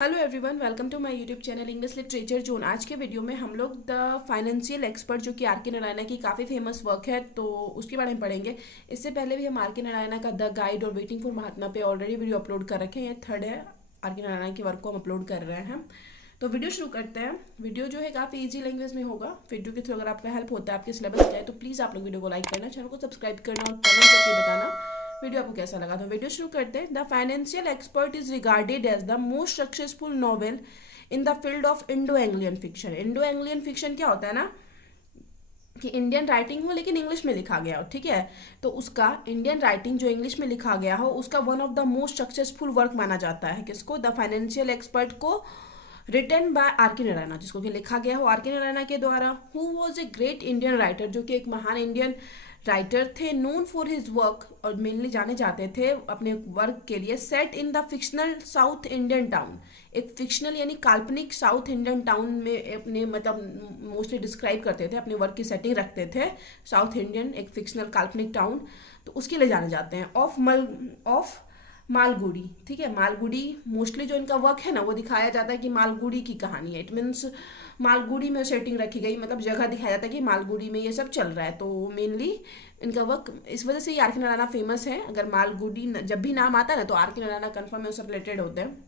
Hello everyone, welcome to my YouTube channel English literature zone. आज के video में हम लोग द फाइनेंशियल एक्सपर्ट जो कि आर के नारायणा की काफ़ी फेमस वर्क है तो उसके बारे में पढ़ेंगे। इससे पहले भी हम आर के नारायणा का द गाइड और वेटिंग फॉर महात्मा पे ऑलरेडी वीडियो अपलोड कर रखे हैं। थर्ड है आर के नारायणा की वर्क को हम अपलोड कर रहे हैं। तो वीडियो शुरू करते हैं। वीडियो जो है काफ़ी ईजी लैंग्वेज में होगा। वीडियो के थ्रू अगर आपका हेल्प होता है, आपके सिलेबस जाए, तो प्लीज़ आप लोग वीडियो को लाइक करना, चैनल को सब्सक्राइब करना और कमेंट करके बताना वीडियो आपको कैसा लगा। तो वीडियो शुरू करते हैं। The financial expert is regarded as the most successful novel in the field of Indo Anglian fiction. Indo Anglian fiction क्या होता है ना, कि इंडियन राइटिंग हो लेकिन इंग्लिश में लिखा गया हो, ठीक है। तो उसका इंडियन राइटिंग जो इंग्लिश में लिखा गया हो उसका one of the most successful work माना जाता है। किसको? द फाइनेंशियल एक्सपर्ट को। रिटन बाय आर के नारायणा, जिसको कि लिखा गया हो आर के नारायणा के द्वारा। Who was a great Indian writer, जो कि एक महान इंडियन राइटर थे। नोन फॉर हिज वर्क, और मेनली जाने जाते थे अपने वर्क के लिए। Set in the fictional south Indian town, एक फिक्शनल यानी काल्पनिक साउथ इंडियन टाउन में अपने मतलब मोस्टली डिस्क्राइब करते थे, अपने वर्क की सेटिंग रखते थे साउथ इंडियन, एक फिक्शनल काल्पनिक टाउन। तो उसके लिए जाने जाते हैं। ऑफ मालगुडी, ठीक है। मालगुडी मोस्टली जो इनका वर्क है ना वो दिखाया जाता है कि मालगुडी की कहानी है। इट मीन्स मालगुडी में सेटिंग रखी गई, मतलब जगह दिखाया जाता है कि मालगुडी में ये सब चल रहा है। तो मेनली इनका वर्क इस वजह से ही आर के नारायणा फेमस है। अगर मालगुडी जब भी नाम आता है ना तो आर के नारायणा कन्फर्म है, उससे रिलेटेड होते हैं।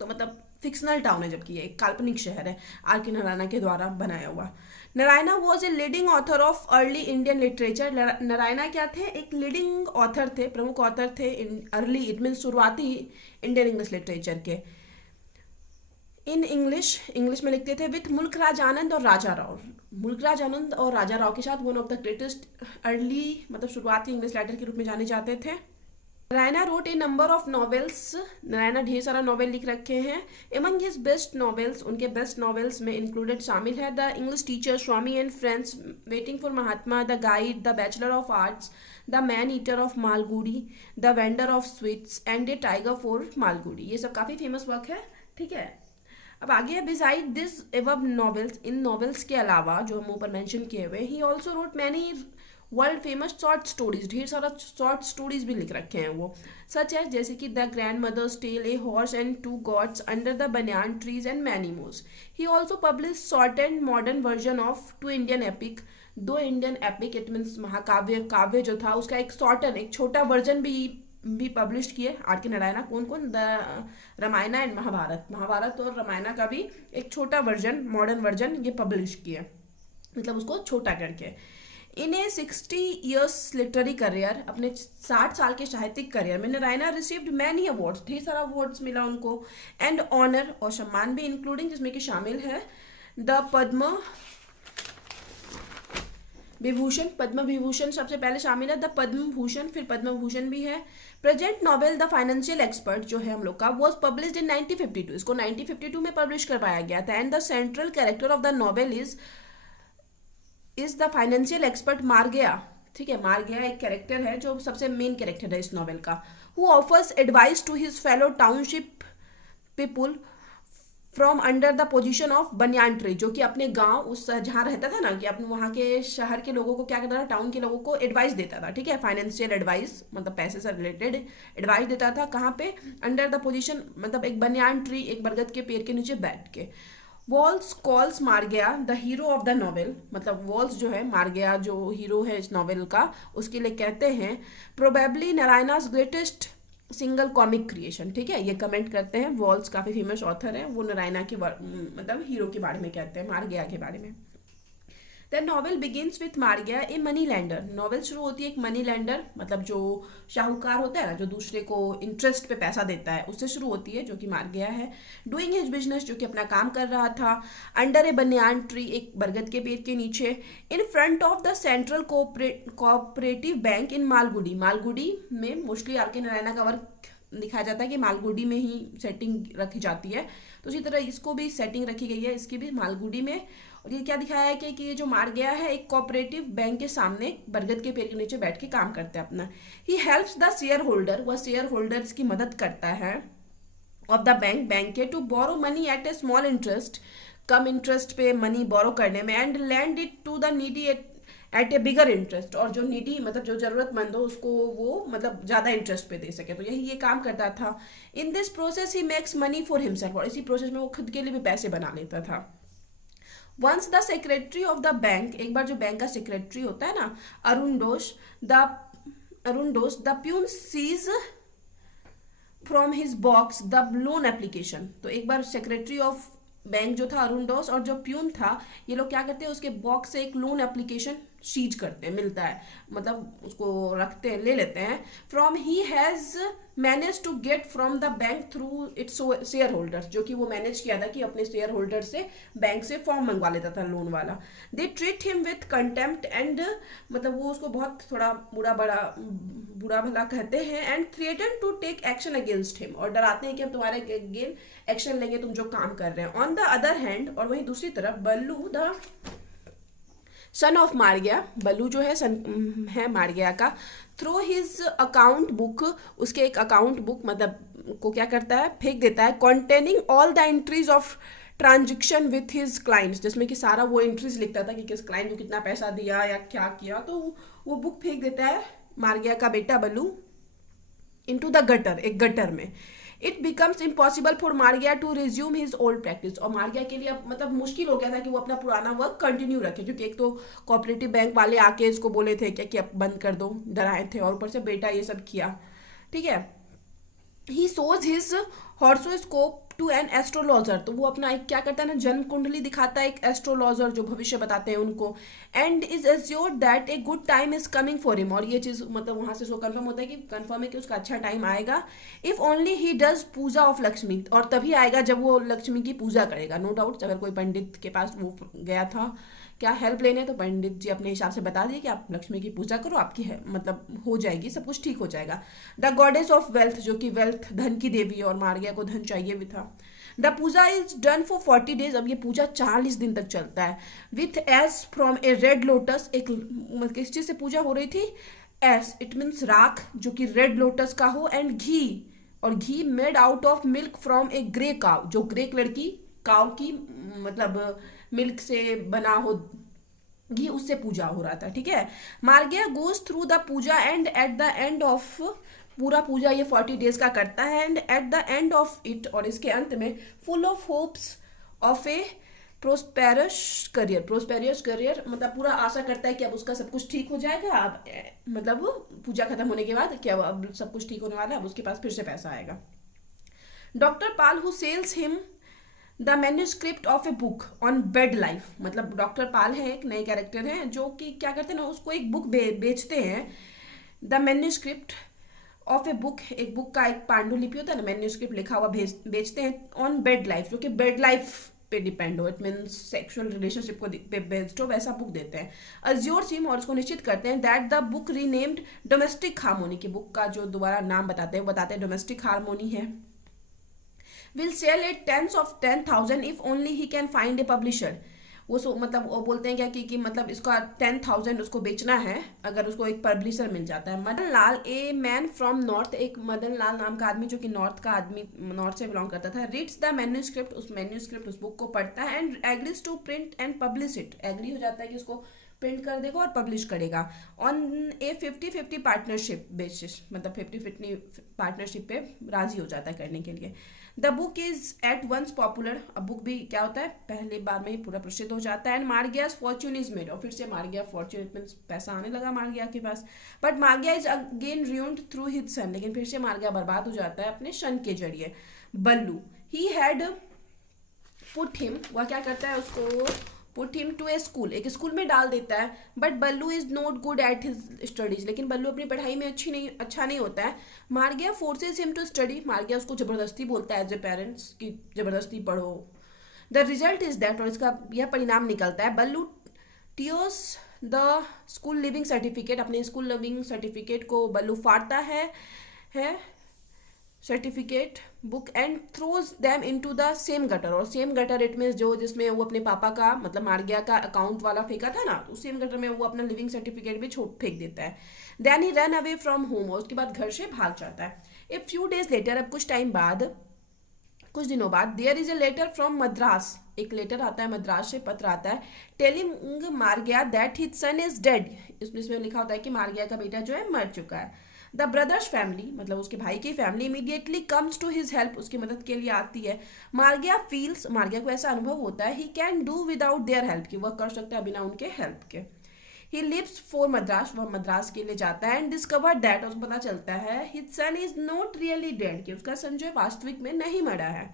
तो मतलब फिक्शनल टाउन है, जबकि ये एक काल्पनिक शहर है आर के नारायणा के द्वारा बनाया हुआ। Narayana was a leading author of early Indian literature. Narayana क्या थे? एक लीडिंग ऑथर थे, प्रमुख ऑथर थे अर्ली, इट मीन शुरुआती इंडियन इंग्लिश लिटरेचर के। इन इंग्लिश में लिखते थे विथ मुल्क राज आनंद और राजा राव। मुल्क राज आनंद और राजा राव के साथ one of the greatest early मतलब शुरुआती इंग्लिश राइटर के रूप में जाने जाते थे। Narayana wrote a number of novels. Narayana ढेर सारा नॉवेल लिख रखे हैं। एमंग हिज बेस्ट नॉवेल्स, उनके बेस्ट नॉवेल्स में इंक्लूडेड शामिल है the English teacher, Swami and friends, waiting for Mahatma, the guide, the bachelor of arts, the man eater of Malgudi, the vendor of sweets and A tiger for Malgudi. ये सब काफ़ी famous work है, ठीक है। अब आगे है beside this above novels, in novels के अलावा जो हम ऊपर मेंशन किए हुए, he also wrote many world famous short stories, ढेर सारा शॉर्ट स्टोरीज भी लिख रखे हैं वो। सच है जैसे कि the grandmother's tale, a horse and two gods, under the banyan trees and many mores. He also publish short and modern version of two Indian epic, दो इंडियन एपिक, इट मीन्स महाकाव्य काव्य जो था उसका एक shorten एक छोटा version भी पब्लिश किए आर के नारायणा। कौन कौन? द रामायण एंड महाभारत, महाभारत और रामायण का भी एक छोटा वर्जन, मॉडर्न वर्जन ये पब्लिश किए, मतलब उसको छोटा करके। इन ए 60 ईयर्स लिटरेरी करियर, अपने 60 साल के साहित्यिक करियर में नारायणा रिसीव्ड मैनी अवार्ड्स, ढेर सारा अवार्ड्स मिला उनको, एंड ऑनर और सम्मान भी इंक्लूडिंग, जिसमें कि शामिल है द पद्म विभूषण। पद्म विभूषण सबसे पहले शामिल है, द पद्म भूषण, फिर पद्म भूषण भी है। Present novel the financial expert जो है हम लोग का, वॉज पब्लिश्ड इन 1952, इसको 1952 में पब्लिश करवाया गया था। And the central character of the novel is the financial expert Margayya, ठीक है। मारगया एक कैरेक्टर है जो सबसे मेन कैरेक्टर है इस नॉवेल का। Who offers advice to his fellow township people from under the position of banyan tree, जो कि अपने गांव उस जहाँ रहता था ना, कि अपने वहाँ के शहर के लोगों को क्या करता था, टाउन के लोगों को एडवाइस देता था, ठीक है। फाइनेंशियल एडवाइस मतलब पैसे से रिलेटेड एडवाइस देता था। कहाँ पे? अंडर द पोजिशन मतलब एक बनियान ट्री, एक बरगद के पेड़ के नीचे बैठ के। वॉल्स कॉल्स मार गया the hero of the novel, मतलब वॉल्स जो है मार गया जो हीरो है इस नॉवेल का, उसके लिए कहते हैं probably Narayan's greatest single comic creation, ठीक है। ये कमेंट करते हैं, वॉल्स काफ़ी फेमस ऑथर हैं, वो नारायणा की मतलब हीरो के बारे में कहते हैं, मार गया के बारे में। द नॉवेल बिगिंस विथ मार गया ए मनी लैंडर। नॉवेल शुरू होती है एक मनी लैंडर, मतलब जो शाहूकार होता है ना, जो दूसरे को इंटरेस्ट पे पैसा देता है, उससे शुरू होती है, जो कि मार गया है। डूइंग हिज बिजनेस, जो कि अपना काम कर रहा था। अंडर ए बनियान ट्री, एक बरगद के पेड़ के नीचे। In front of the central cooperative bank in Malgudi, Malgudi में मोस्टली आर के नारायणा का वर्क दिखाया जाता है कि मालगुडी में ही सेटिंग रखी जाती है। तो उसी तरह इसको भी सेटिंग रखी गई है, इसकी भी मालगुडी में। और ये क्या दिखाया है कि ये जो मार गया है एक कोऑपरेटिव बैंक के सामने बरगद के पेड़ के नीचे बैठ के काम करता है अपना। He helps the shareholder, वह शेयर होल्डर्स की मदद करता है ऑफ द बैंक के, to borrow money at a small interest, कम इंटरेस्ट पे मनी बोरो करने में, and lend it to the needy at a bigger interest, और जो नीडी मतलब जो जरूरतमंद हो उसको वो मतलब ज़्यादा इंटरेस्ट पे दे सके, तो यही ये काम करता था। In this process he makes money for himself, और इसी प्रोसेस में वो खुद के लिए भी पैसे बना लेता था। Once the secretary of the bank, एक बार जो बैंक का सेक्रेटरी होता है ना, द अरुणडोस the peon sees from his box the loan application, तो एक बार सेक्रेटरी ऑफ बैंक जो था अरुणडोस और जो प्यून था, ये लोग क्या करते हैं, उसके बॉक्स से एक लोन एप्लीकेशन सीज करते हैं, मिलता है, मतलब उसको रखते हैं, ले लेते हैं। From he has manage to get from the bank through its shareholders, जो कि वो मैनेज किया था कि अपने शेयर होल्डर से बैंक से फॉर्म मंगवा लेता था लोन वाला। They treat him with contempt and, मतलब वो उसको बहुत थोड़ा बुरा भला कहते हैं, and threaten to take action against him, और डराते हैं कि हम तुम्हारे अगेंस्ट एक्शन लेंगे तुम जो काम कर रहे हैं। ऑन द अदर हैंड, और वहीं दूसरी तरफ बल्लू द सन ऑफ मारिया, बल्लू जो है सन है मारिया का, थ्रो हिज अकाउंट बुक, उसके एक अकाउंट बुक मतलब को क्या करता है, फेंक देता है, containing all the entries of transaction with his clients, जिसमें कि सारा वो एंट्रीज लिखता था कि किस क्लाइंट को कितना पैसा दिया या क्या किया, तो वो बुक फेंक देता है मारिया का बेटा बल्लू इनटू द गटर, एक गटर में। It becomes impossible for Margayya to resume his old practice, और मारिया के लिए अब मतलब मुश्किल हो गया था कि वो अपना पुराना वर्क कंटिन्यू रखे, क्योंकि एक तो कोऑपरेटिव बैंक वाले आके इसको बोले थे कि अब बंद कर दो, डराए थे, और ऊपर से बेटा ये सब किया, ठीक है। ही सोज हिज हॉर्सोस्कोप टू एन एस्ट्रोलॉजर, तो वो अपना एक क्या करता है ना, जन्म कुंडली दिखाता है एक एस्ट्रोलॉजर जो भविष्य बताते हैं उनको, and is assured that a good time is coming for him, और ये चीज़ मतलब वहाँ से सो कन्फर्म होता है कि कन्फर्म है कि उसका अच्छा टाइम आएगा। If only he does puja of Lakshmi, और तभी आएगा जब वो लक्ष्मी की पूजा करेगा। नो डाउट अगर कोई पंडित के पास वो गया था क्या हेल्प लेने, तो पंडित जी अपने हिसाब से बता दिए कि आप लक्ष्मी की पूजा करो, आपकी है मतलब हो जाएगी, सब कुछ ठीक हो जाएगा। द गॉडेस ऑफ वेल्थ, जो कि वेल्थ धन की देवी है, और मारिया को धन चाहिए भी था। The puja is done for 40 days, अब ये पूजा 40 दिन तक चलता है। With ash from a red lotus, एक किस चीज से पूजा हो रही थी, एस इट मीन्स राख, जो कि रेड लोटस का हो, एंड घी, और ghee made out of milk from a grey cow, जो ग्रे कलर की काउ की मतलब मिल्क से बना हो घी, उससे पूजा हो रहा था, ठीक है। Margayya goes through the puja and at the end of, पूरा पूजा ये 40 डेज का करता है, and at the end of it, और इसके अंत में full of hopes of a prosperous career मतलब पूरा आशा करता है कि अब उसका सब कुछ ठीक हो जाएगा, अब मतलब पूजा खत्म होने के बाद क्या अब सब कुछ ठीक होने वाला है, अब उसके पास फिर से पैसा आएगा। Doctor Pal who sells him the manuscript of a book on bed life, मतलब डॉक्टर पाल है एक नए कैरेक्टर हैं जो कि क्या करते हैं ना, उसको एक बुक बेचते हैं, the manuscript of a book, एक बुक का एक पांडुलिपि होता है ना, मैन्यूस्क्रिप्ट लिखा हुआ बेचते हैं ऑन बेड लाइफ, जो कि बेड लाइफ पे डिपेंड हो, इट मीन्स सेक्सुअल रिलेशनशिप को बेस्ड हो, वैसा बुक देते हैं। अज्योर सिम, और उसको निश्चित करते हैं that the book renamed domestic harmony, की बुक का जो दोबारा नाम बताते हैं डोमेस्टिक हार्मोनी है। Will sell at tens of 10,000 if only he can find a publisher, वो मतलब वो बोलते हैं क्या कि मतलब इसका 10,000 उसको बेचना है अगर उसको एक पब्लिशर मिल जाता है। Madan Lal a man from north, एक मदन लाल नाम का आदमी जो कि नॉर्थ से बिलोंग करता था, रीड्स द मैन्यूस्क्रिप्ट, उस बुक को पढ़ता है, and agrees to print and publish it, agree हो जाता है कि उसको प्रिंट कर देगा और पब्लिश करेगा ऑन ए 50-50 पार्टनरशिप बेसिस, मतलब 50-50 पार्टनरशिप पे राजी हो जाता है करने के लिए। The book is at once popular, अब बुक भी क्या होता है पहले बार में ही पूरा प्रसिद्ध हो जाता है, एंड मार्गियास फॉर्च्यून इज मेड, और फिर से मार्गिया फॉर्च्यून इट मीन्स पैसा आने लगा मार्गिया के पास, but Margayya is again ruined through his son, लेकिन फिर से मार्गिया बर्बाद हो जाता है अपने सन के जरिए। Balu he had put him, वह क्या करता है उसको put him to a school, एक स्कूल में डाल देता है, but Balu is not good at his studies, लेकिन बल्लू अपनी पढ़ाई में अच्छा नहीं होता है। Margayya forces him to study, Margayya उसको जबरदस्ती बोलता है एज ए पेरेंट्स कि जबरदस्ती पढ़ो। द रिजल्ट इज दैट, और इसका यह परिणाम निकलता है, बल्लू टियोस द स्कूल लिविंग सर्टिफिकेट, अपने स्कूल लिविंग सर्टिफिकेट को बल्लू फाड़ता है certificate book, and throws them into the same gutter, और सेम गटर इट मीन्स जो जिसमें वो अपने पापा का मतलब मार्गिया का अकाउंट वाला फेंका था ना, उस सेम गटर में वो अपना लिविंग सर्टिफिकेट भी फेंक देता है। Then he run away from home, और उसके बाद घर से भाग जाता है। ए फ्यू डेज लेटर, अब कुछ टाइम बाद, कुछ दिनों बाद there is a letter from Madras, एक लेटर आता है मद्रास से, पत्र आता है, telling Margayya that his son is dead. इसमें लिखा होता है कि मार्गिया का बेटा जो है मर चुका है। द ब्रदर्स फैमिली, मतलब उसके भाई की family, immediately comes to his help, उसकी मदद के लिए आती है। मार्गिया फील्स, मार्गिया को ऐसा अनुभव होता है, he can do without their help, कि वह कर सकता है बिना उनके हेल्प के। ही लिव्स फॉर मद्रास, वह मद्रास के लिए जाता है, एंड डिस्कवर दैट, उसको पता चलता है, his son is not really dead, कि उसका सन जो है वास्तविक में नहीं मरा है।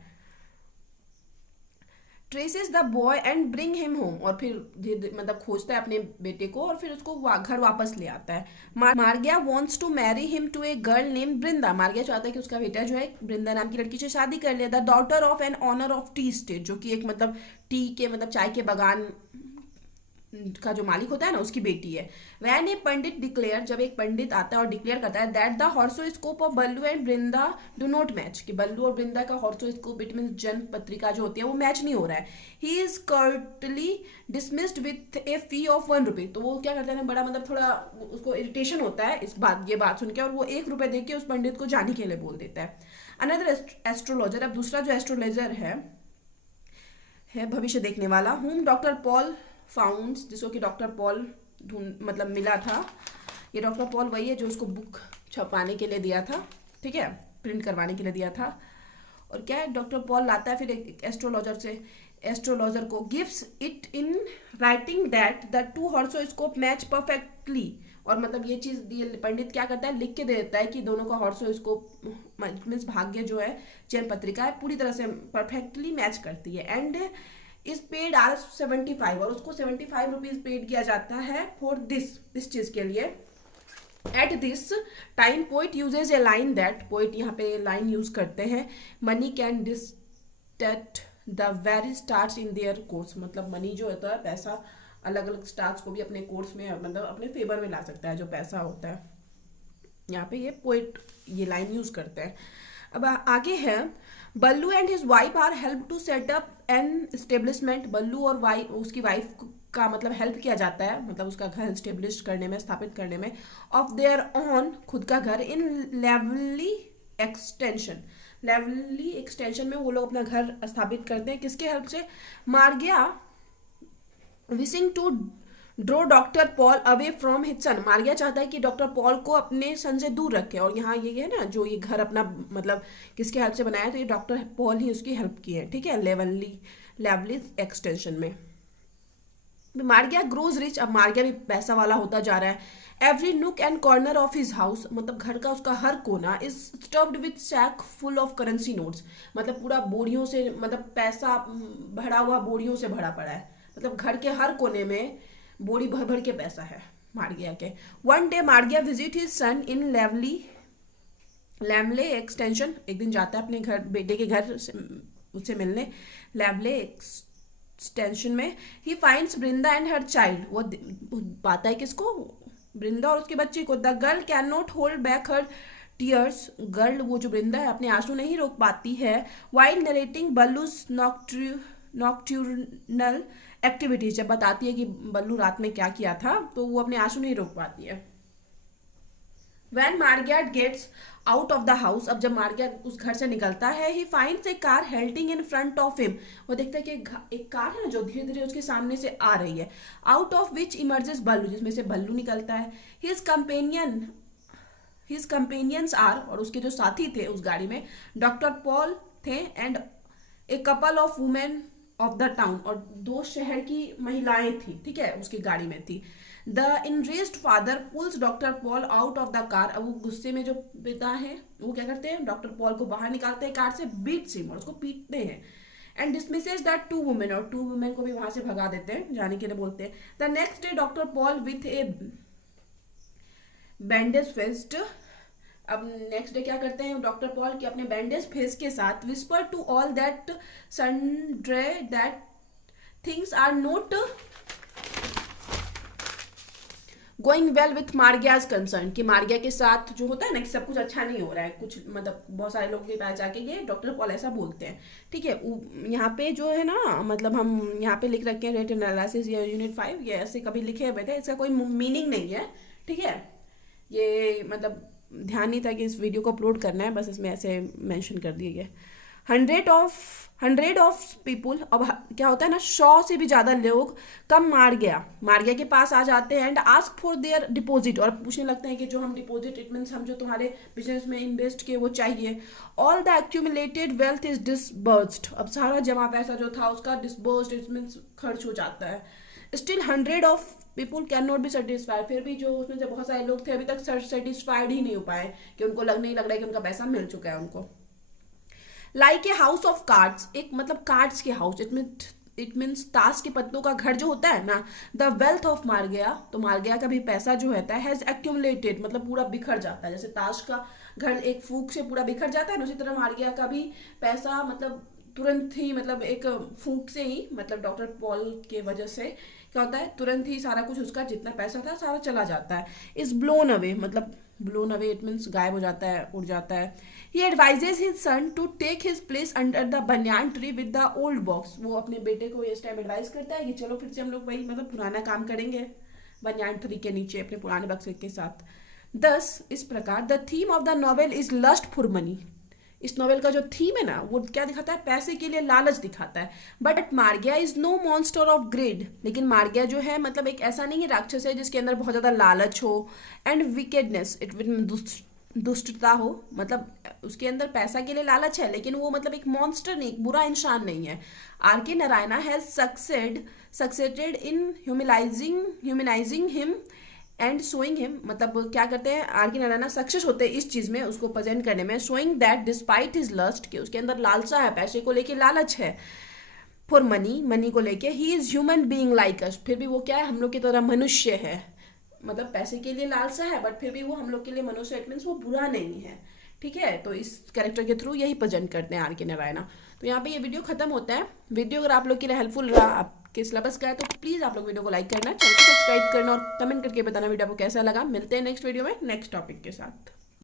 Traces the boy and bring him home, और फिर मतलब खोजता है अपने बेटे को और फिर उसको घर वापस ले आता है। Margayya wants to marry him to a girl name Brinda, Margayya चाहता है कि उसका बेटा जो है बृंदा नाम की लड़की से शादी कर ले। The daughter of an owner of tea estate, जो कि एक मतलब टी के मतलब चाय के बागान का जो मालिक होता है ना, उसकी बेटी है। वैन ए पंडित डिक्लेयर, जब एक पंडित आता है और डिक्लेयर करता है that the horoscope of Balu and Brinda do not match, कि बल्लू और बृंदा का हॉर्सोस्कोप, इट मीन जन्म पत्रिका जो होती है वो मैच नहीं हो रहा है। He is Curtly dismissed with A fee of ₹1, तो वो क्या करता है ना, बड़ा मतलब थोड़ा उसको इरिटेशन होता है ये बात सुन के, और वो ₹1 दे के उस पंडित को जाने के लिए बोल देता है। अनदर एस्ट्रोलॉजर, अब दूसरा जो एस्ट्रोलॉजर है भविष्य देखने वाला, हुम डॉक्टर पॉल फाउंड्स, जिसको कि डॉक्टर पॉल मतलब मिला था। ये डॉक्टर पॉल वही है जो उसको बुक छपवाने के लिए दिया था, ठीक है, प्रिंट करवाने के लिए दिया था। और क्या है, डॉक्टर पॉल लाता है फिर एक एस्ट्रोलॉजर से, एस्ट्रोलॉजर को gives it in writing that the two horoscope match perfectly, और मतलब ये चीज़ ये पंडित क्या करता है, लिख के दे देता है कि दोनों का हॉर्सोस्कोप मीन्स भाग्य जो है, चयन पत्रिका है, पूरी तरह से परफेक्टली मैच करती है। एंड इज पेड R75, और उसको ₹75 पेड किया जाता है फॉर इस चीज के लिए। At this time poet uses a line that, poet यहाँ पे लाइन यूज करते हैं, money can dictate the very stars in their course, मतलब मनी जो होता है, पैसा अलग अलग स्टार्स को भी अपने कोर्स में मतलब अपने फेवर में ला सकता है, जो पैसा होता है। यहाँ पे ये पोइट ये लाइन यूज करते हैं। अब आगे है, Balu and his wife are help to set up an establishment, Balu और उसकी वाइफ का मतलब हेल्प किया जाता है, मतलब उसका घर स्टेब्लिश करने में, स्थापित करने में, ऑफ देयर ऑन, खुद का घर, इन लेवली एक्सटेंशन, लेवली एक्सटेंशन में वो लोग अपना घर स्थापित करते हैं। किसके हेल्प से, Margayya wishing to draw doctor Pal away from his son, Margayya चाहता है कि डॉक्टर पॉल को अपने सन से दूर रखे, और यहाँ ये है ना जो ये घर अपना मतलब किसके हेल्प से बनाया है, तो ये डॉक्टर पॉल ही उसकी हेल्प की है, ठीक है, लेवली एक्सटेंशन में। मार्गिया ग्रोज रिच, अब मार्गिया भी पैसा वाला होता जा रहा है। Every nook and corner of his house, मतलब घर का उसका हर कोना, is stuffed with sack full of currency notes, मतलब पूरा बोरियों से, मतलब पैसा भरा हुआ बोरियों से भरा पड़ा है, मतलब घर के हर कोने में बोरी भर भर के पैसा है मार्गिया के। One day Margayya visit his son in लैमले एक्सटेंशन, एक दिन जाता है अपने घर बेटे के घर उससे मिलने, लैमले एक्सटेंशन में। He finds Brinda and her child, वो पाता है किसको, बृंदा और उसके बच्चे को। The girl can not hold back her tears, girl वो जो बृंदा है अपने आंसू नहीं रोक पाती है। वाइल नरेटिंग बल्लूज नॉक्ट्यूरनल एक्टिविटीज, जब बताती है कि बल्लू रात में क्या किया था, तो वो अपने आंसू नहीं रोक पाती है। When Margayya gets out of the house, अब जब मार्गिया उस घर से निकलता है, he finds a car halting in front of him, वो देखता है कि एक कार है जो धीरे धीरे उसके सामने से आ रही है। आउट ऑफ विच इमर्जेस बल्लू, जिसमें से बल्लू निकलता है। हिज कंपेनियंस आर, और उसके जो साथी थे उस गाड़ी में, डॉक्टर पॉल थे and a couple of women of the town, और 2 शहर की महिलाएं थी, ठीक है, उसकी गाड़ी में थी। The enraged father pulls doctor Pal out of the car, अब वो गुस्से में जो पिता है वो क्या करते हैं, डॉक्टर पॉल को बाहर निकालते हैं कार से, बीट्स हिम, और उसको पीटते हैं। एंड डिसमिसेस द 2 वुमेन, और 2 वुमेन को भी वहां से भगा देते हैं, जाने के लिए बोलते हैं। The next day doctor Paul with A bandage fest, अब नेक्स्ट डे क्या करते हैं डॉक्टर पॉल कि अपने बैंडेज फेस के साथ, whisper to all that sundry that things are not going well with Margayya's concern, कि मार्गिया के साथ जो होता है ना कि सब कुछ अच्छा नहीं हो रहा है, कुछ मतलब बहुत सारे लोगों के पास जाके ये डॉक्टर पॉल ऐसा बोलते हैं, ठीक है। यहाँ पे जो है ना, मतलब हम यहाँ पे लिख रखे हैं रेट एनालिसिस या यूनिट 5, ये ऐसे कभी लिखे हुए थे, इसका कोई मीनिंग नहीं है, ठीक है। ये मतलब ध्यान नहीं था कि इस वीडियो को अपलोड करना है, बस इसमें ऐसे मेंशन कर दिए गए। हंड्रेड ऑफ पीपुल, अब क्या होता है ना, 100 से भी ज़्यादा लोग कम मार गया के पास आ जाते हैं and ask for their deposit, और पूछने लगते हैं कि जो हम डिपॉजिट, इट मीन्स हम जो तुम्हारे बिजनेस में इन्वेस्ट किए वो चाहिए। All the accumulated wealth is disbursed, अब सारा जमा पैसा जो था उसका डिसबर्स्ड, इट मीन्स खर्च हो जाता है। Still 100 of people can not be satisfied, फिर भी जो उसमें से बहुत सारे लोग थे अभी तक सेटिस्फाइड ही नहीं हो पाए, कि उनको नहीं लग रहा है कि उनका पैसा मिल चुका है उनको। Like a house of cards, एक मतलब कार्ड्स के हाउस, इट मीन्स ताश के पत्तों का घर जो होता है ना, द वेल्थ ऑफ मार गया, तो मार गया का भी पैसा जो होता है हैज एक्यूमुलेटेड, मतलब पूरा बिखर जाता है। जैसे ताश का घर एक फूंक से पूरा बिखर जाता है ना, उसी तरह मार गया का भी पैसा मतलब तुरंत ही, मतलब एक फूंक से ही, मतलब डॉक्टर पॉल के वजह से क्या होता है, तुरंत ही सारा कुछ उसका जितना पैसा था सारा चला जाता है। इज ब्लोन अवे, मतलब ब्लोन अवे इट मीन्स गायब हो जाता है, उड़ जाता है। He advises his son to take his place under the banyan tree with the old box, वो अपने बेटे को इस टाइम एडवाइस करता है कि चलो फिर से हम लोग वही मतलब पुराना काम करेंगे बनियान ट्री के नीचे अपने पुराने बक्से के साथ। दस इस प्रकार the theme of the novel is lust for money, इस नॉवेल का जो थीम है ना वो क्या दिखाता है, पैसे के लिए लालच दिखाता है। But Margayya is no monster of greed, लेकिन मार्गिया जो है मतलब एक ऐसा नहीं है राक्षस है जिसके अंदर बहुत ज्यादा लालच हो एंड विकेडनेस, इट दुष्टता हो, मतलब उसके अंदर पैसा के लिए लालच है लेकिन वो मतलब एक मॉन्स्टर नहीं, एक बुरा इंसान नहीं है। आर के Narayana has succeeded in humanising him and showing him, मतलब क्या करते हैं आर के नारायणा, सक्सेस होते हैं इस चीज में, उसको प्रेजेंट करने में, showing that despite his lust, कि उसके अंदर लालसा है, पैसे को लेके लालच है, फॉर मनी को लेके, he is human being like us, फिर भी वो क्या है, हम लोग की तरह मनुष्य है, मतलब पैसे के लिए लालसा है बट फिर भी वो हम लोग के लिए मनुष्य, इट मीन्स वो बुरा नहीं है। ठीक है, तो इस कैरेक्टर के थ्रू यही प्रेजेंट करते हैं आर के नारायणा। तो यहाँ पे ये वीडियो खत्म होता है। वीडियो अगर आप लोग के लिए हेल्पफुल रहा, आपके सिलेबस का है, तो प्लीज़ आप लोग वीडियो को लाइक करना, चैनल को सब्सक्राइब करना और कमेंट करके बताना वीडियो आपको कैसा लगा। मिलते हैं नेक्स्ट वीडियो में नेक्स्ट टॉपिक के साथ।